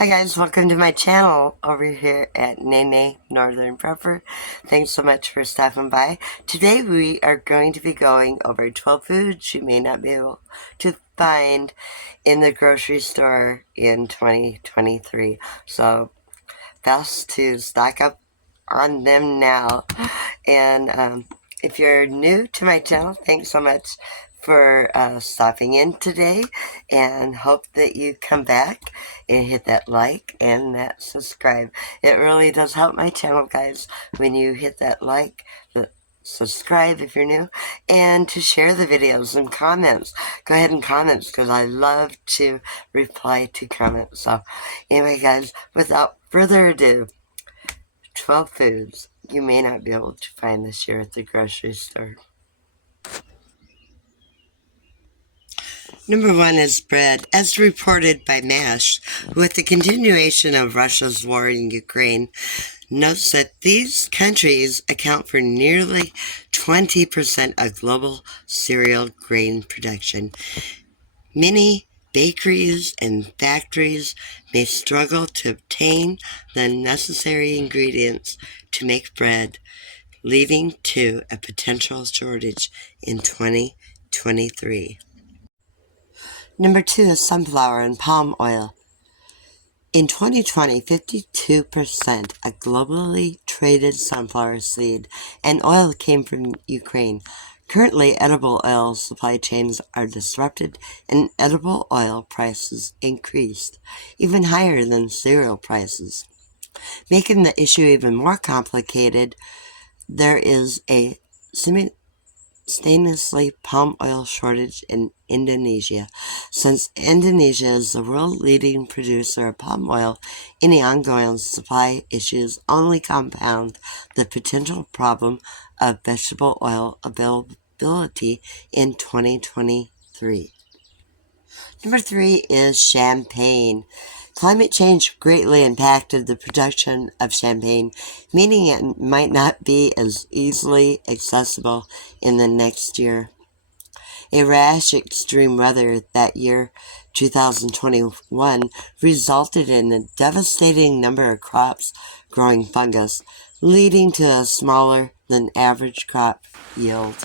Hi guys, welcome to my channel over here at Nay Northern Prepper. Thanks so much for stopping by. Today we are going to be going over 12 foods you may not be able to find in the grocery store in 2023. So best to stock up on them now. And if you're new to my channel, thanks so much for stopping in today, and hope that you come back and hit that like and that subscribe. It really does help my channel, guys, when you hit that like, the subscribe if you're new, and to share the videos and comments. Go ahead and comment, because I love to reply to comments. So anyway, guys, without further ado, 12 foods you may not be able to find this year at the grocery store. Number 1 is bread. As reported by MASH, with the continuation of Russia's war in Ukraine, notes that these countries account for nearly 20% of global cereal grain production. Many bakeries and factories may struggle to obtain the necessary ingredients to make bread, leading to a potential shortage in 2023. Number 2 is sunflower and palm oil. In 2020, 52% of globally traded sunflower seed and oil came from Ukraine. Currently, edible oil supply chains are disrupted and edible oil prices increased, even higher than cereal prices. Making the issue even more complicated, there is a simultaneously palm oil shortage in Indonesia. Since Indonesia is the world leading producer of palm oil, any ongoing supply issues only compound the potential problem of vegetable oil availability in 2023. Number 3 is champagne. Climate change greatly impacted the production of champagne, meaning it might not be as easily accessible in the next year. A rash extreme weather that year, 2021, resulted in a devastating number of crops growing fungus, leading to a smaller than average crop yield.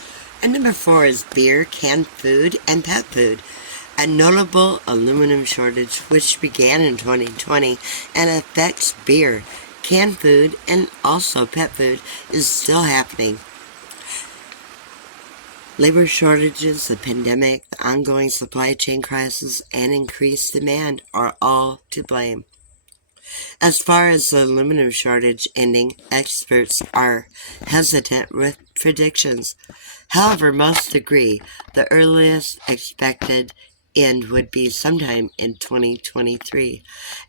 And number 4 is beer, canned food, and pet food. A notable aluminum shortage which began in 2020 and affects beer, canned food, and also pet food is still happening. Labor shortages, the pandemic, the ongoing supply chain crisis, and increased demand are all to blame. As far as the aluminum shortage ending, experts are hesitant with predictions. However, most agree the earliest expected end would be sometime in 2023.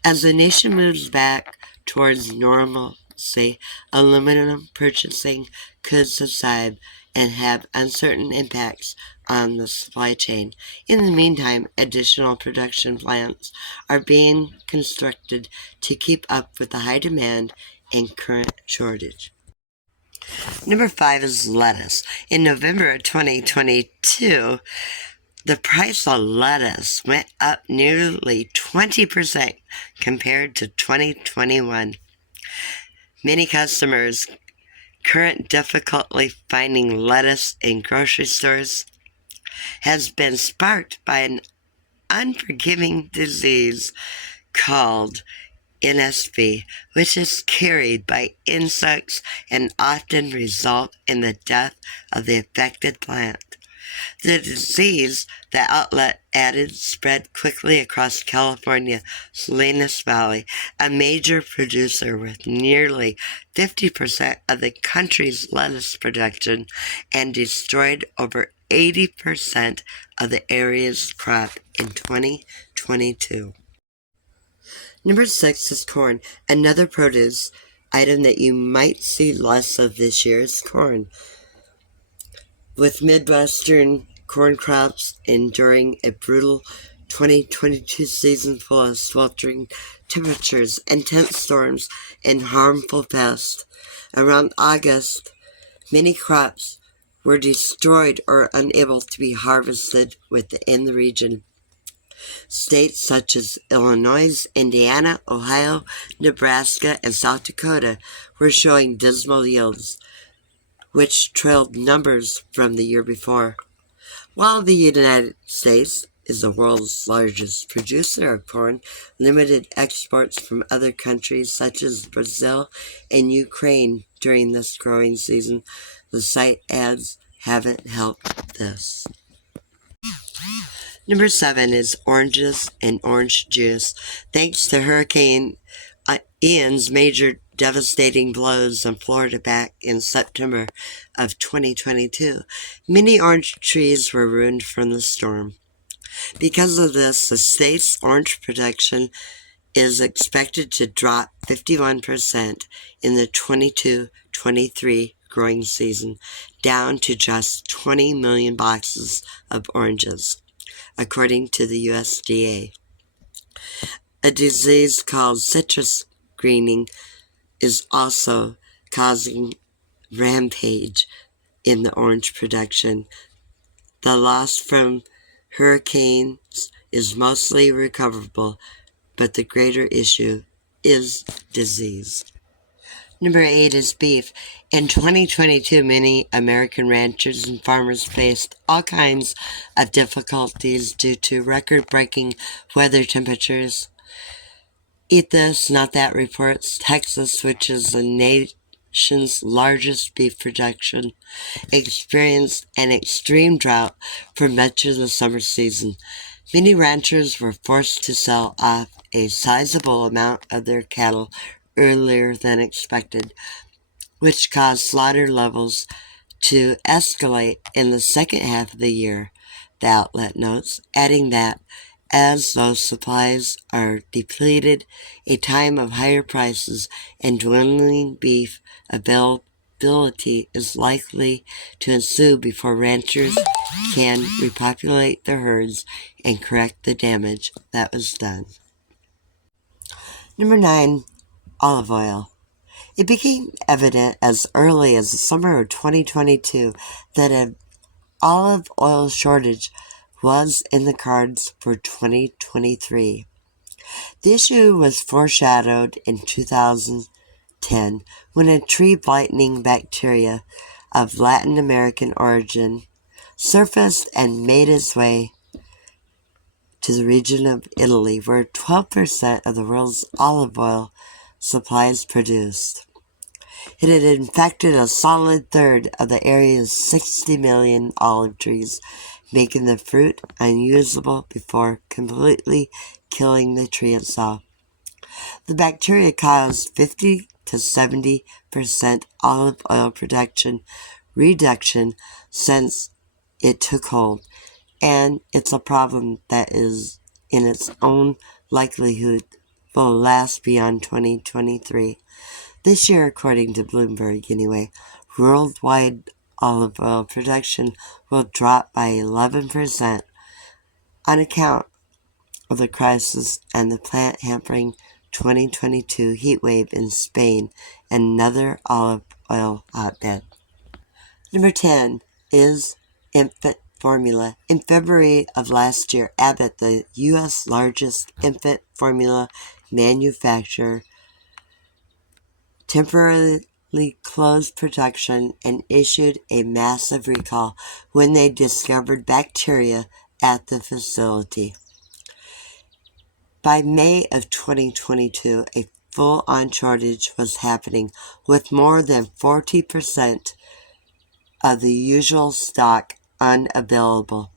As the nation moves back towards normalcy, aluminum purchasing could subside and have uncertain impacts on the supply chain. In the meantime, additional production plants are being constructed to keep up with the high demand and current shortage. Number 5 is lettuce. In November of 2022, the price of lettuce went up nearly 20% compared to 2021. Many customers' current difficulty finding lettuce in grocery stores has been sparked by an unforgiving disease called NSP, which is carried by insects and often result in the death of the affected plant. The disease, the outlet added, spread quickly across California's Salinas Valley, a major producer with nearly 50% of the country's lettuce production, and destroyed over 80% of the area's crop in 2022. Number 6 is corn. Another produce item that you might see less of this year is corn. With Midwestern corn crops enduring a brutal 2022 season full of sweltering temperatures, intense storms, and harmful pests, around August, many crops were destroyed or unable to be harvested within the region. States such as Illinois, Indiana, Ohio, Nebraska, and South Dakota were showing dismal yields, which trailed numbers from the year before. While the United States is the world's largest producer of corn, limited exports from other countries such as Brazil and Ukraine during this growing season, the site adds, haven't helped this. Number 7 is oranges and orange juice. Thanks to Hurricane Ian's major devastating blows on Florida back in September of 2022, many orange trees were ruined from the storm. Because of this, the state's orange production is expected to drop 51% in the 22-23 growing season, down to just 20 million boxes of oranges, according to the USDA. A disease called citrus greening is also causing rampage in the orange production. The loss from hurricanes is mostly recoverable, but the greater issue is disease. Number 8 is beef. In 2022, many American ranchers and farmers faced all kinds of difficulties due to record-breaking weather temperatures. Eat This, Not That reports Texas, which is the nation's largest beef production, experienced an extreme drought for much of the summer season. Many ranchers were forced to sell off a sizable amount of their cattle earlier than expected, which caused slaughter levels to escalate in the second half of the year, the outlet notes, adding that as those supplies are depleted, a time of higher prices and dwindling beef availability is likely to ensue before ranchers can repopulate their herds and correct the damage that was done. Number 9, olive oil. It became evident as early as the summer of 2022 that an olive oil shortage was in the cards for 2023. The issue was foreshadowed in 2010 when a tree-blighting bacteria of Latin American origin surfaced and made its way to the region of Italy, where 12% of the world's olive oil supply is produced. It had infected a solid third of the area's 60 million olive trees, making the fruit unusable before completely killing the tree itself. The bacteria caused 50 to 70% olive oil production reduction since it took hold, and it's a problem that is in its own likelihood will last beyond 2023. This year, according to Bloomberg anyway, worldwide olive oil production will drop by 11% on account of the crisis and the plant hampering 2022 heat wave in Spain and another olive oil hotbed. Number 10 is infant formula. In February of last year, Abbott, the U.S. largest infant formula manufacturer, temporarily closed production and issued a massive recall when they discovered bacteria at the facility. By May of 2022, a full-on shortage was happening, with more than 40% of the usual stock unavailable.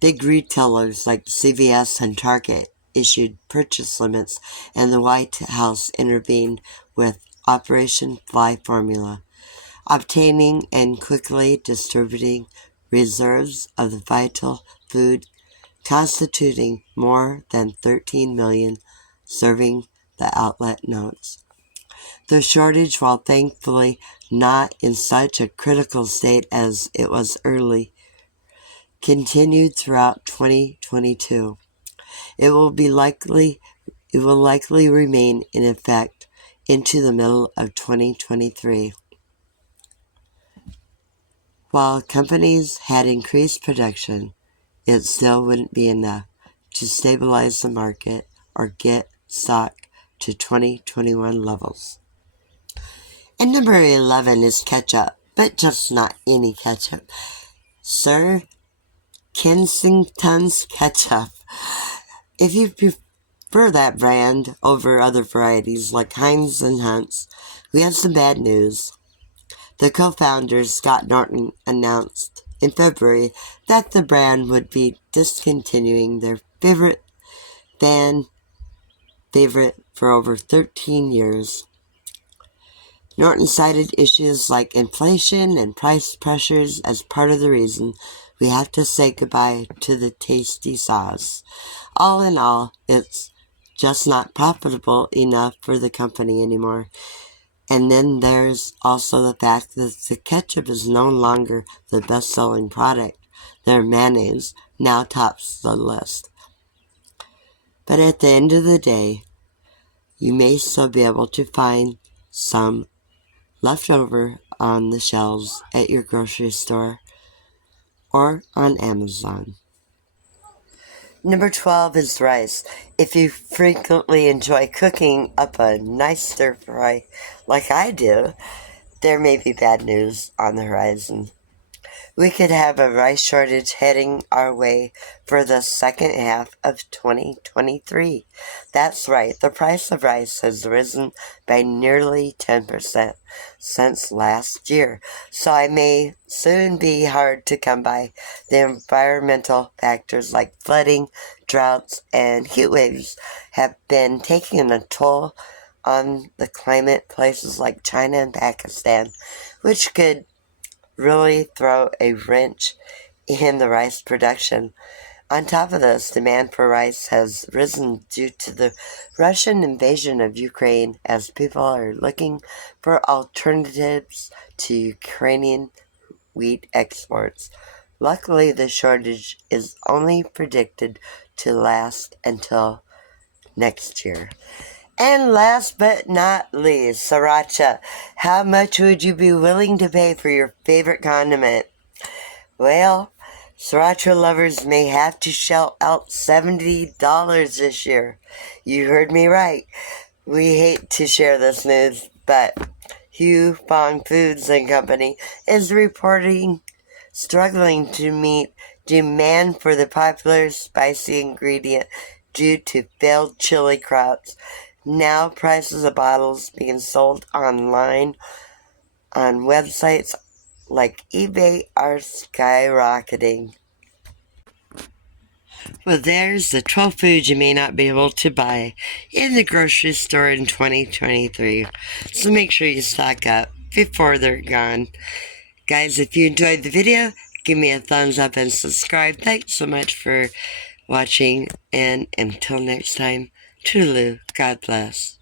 Big retailers like CVS and Target issued purchase limits, and the White House intervened with Operation Fly Formula, obtaining and quickly distributing reserves of the vital food constituting more than 13 million, serving the outlet notes. The shortage, while thankfully not in such a critical state as it was early, continued throughout 2022. It will likely remain in effect into the middle of 2023. While companies had increased production, it still wouldn't be enough. to stabilize the market or get stock to 2021 levels. And number 11 is ketchup, but just not any ketchup. Sir Kensington's ketchup. If you prefer that brand over other varieties like Heinz and Hunt's, we have some bad news. The co-founders, Scott Norton, announced in February that the brand would be discontinuing their favorite for over 13 years. Norton cited issues like inflation and price pressures as part of the reason we have to say goodbye to the tasty sauce. All in all, it's just not profitable enough for the company anymore. And then there's also the fact that the ketchup is no longer the best-selling product. Their mayonnaise now tops the list. But at the end of the day, you may still be able to find some left over on the shelves at your grocery store or on Amazon. Number 12 is rice. If you frequently enjoy cooking up a nice stir fry like I do, there may be bad news on the horizon. We could have a rice shortage heading our way for the second half of 2023. That's right, the price of rice has risen by nearly 10% since last year, so it may soon be hard to come by. The environmental factors like flooding, droughts, and heat waves have been taking a toll on the climate places like China and Pakistan, which could really throw a wrench in the rice production. On top of this, demand for rice has risen due to the Russian invasion of Ukraine as people are looking for alternatives to Ukrainian wheat exports. Luckily, the shortage is only predicted to last until next year. And last but not least, sriracha. How much would you be willing to pay for your favorite condiment? Well, sriracha lovers may have to shell out $70 this year. You heard me right. We hate to share this news, but Hugh Fong Foods and Company is reporting struggling to meet demand for the popular spicy ingredient due to failed chili crops. Now prices of bottles being sold online on websites like eBay are skyrocketing. Well, there's the 12 foods you may not be able to buy in the grocery store in 2023. So make sure you stock up before they're gone. Guys, if you enjoyed the video, give me a thumbs up and subscribe. Thanks so much for watching, and until next time, toodaloo, God bless.